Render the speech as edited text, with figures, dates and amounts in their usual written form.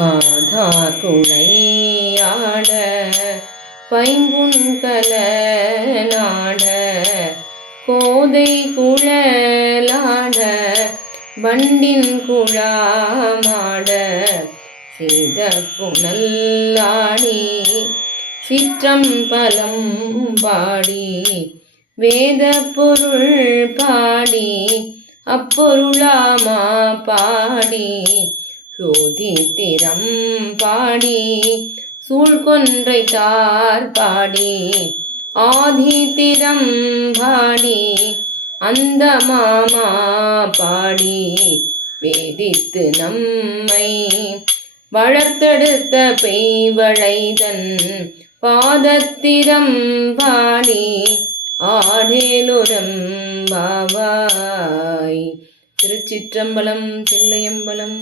பாதார் குழையாட பைம்புண்கல நாட கோதை குழலாட வண்டின் குழாமாட செய்த புனல்லாடி சிற்றம்பலம் பாடி வேத பொருள் பாடி அப்பொருளாமா பாடி சோதித்திரம் பாடி சூழ்கொன்றை தார் பாடி ஆதித்திரம் பாடி அந்த மாமா பாடி வேதித்து நம்மை வளர்த்தெடுத்த பெய்வளைதன் பாதத்திரம் பாடி ஆடேலுரம் பாவாய். திருச்சிற்றம்பலம். தில்லையம்பலம்.